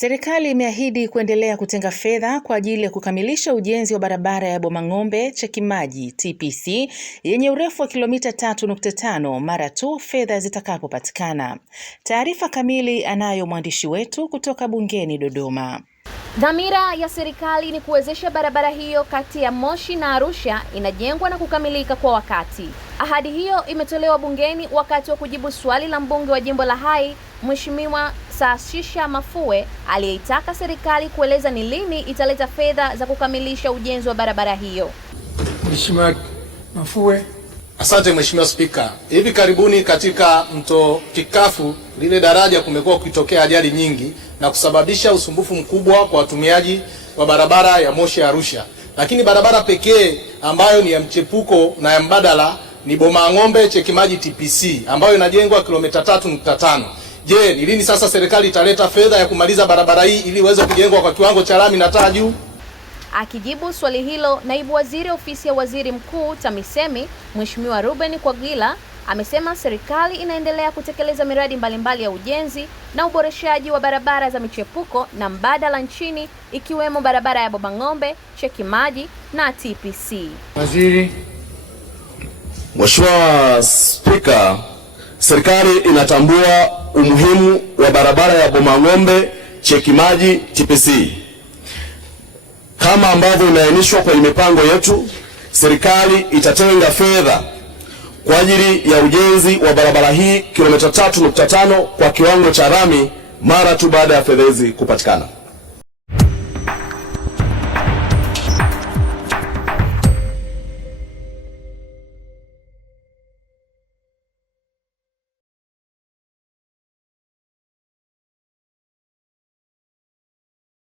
Serikali imeahidi kuendelea kutenga fedha kwa ajili ya kukamilisha ujenzi wa barabara ya Bomang'ombe Chekimaji TPC yenye urefu wa kilomita 3.5 mara tu fedha zitakapopatikana. Taarifa kamili anayo mwandishi wetu kutoka bungeni Dodoma. Dhamira ya serikali ni kuwezesha barabara hiyo kati ya Moshi na Arusha inajengwa na kukamilika kwa wakati. Ahadi hiyo imetolewa bungeni wakati wa kujibu swali la mbunge wa jimbo la Hai, Mheshimiwa Saashisha Mafue, aliyeitaka serikali kueleza ni lini italeta fedha za kukamilisha ujenzi wa barabara hiyo. Mheshimiwa Mafue. Asante Mheshimiwa Spika. Hivi karibuni katika mto Kikafu lile daraja kumekuwa kukitokea ajali nyingi na kusababisha usumbufu mkubwa kwa watumiaji wa barabara ya Moshi Arusha. Lakini barabara pekee ambayo ni ya mchepuko na ya mbadala ni Bomang'ombe Chekimaji TPC ambayo inajengwa kilomita 3.5. Je, ni lini sasa serikali italeta fedha ya kumaliza barabara hii ili iweze kujengwa kwa kiwango cha lami na taa juu? Akijibu swali hilo, naibu waziri ofisi ya waziri mkuu TAMISEMI, Mheshimiwa Ruben Kwagila, amesema serikali inaendelea kutekeleza miradi mbalimbali ya ujenzi na uboreshaji wa barabara za michepuko na mbadala nchini ikiwemo barabara ya Bomang'ombe, Chekimaji na TPC. Waziri. Mheshimiwa Spika, serikali inatambua umuhimu wa barabara ya Bomang'ombe Chekimaji TPC. Kama ambavyo imeainishwa kwenye mipango yetu, serikali itatenga fedha kwa ajili ya ujenzi wa barabara hii kilomita 3.5 kwa kiwango cha lami mara tu baada ya fedha hizi kupatikana.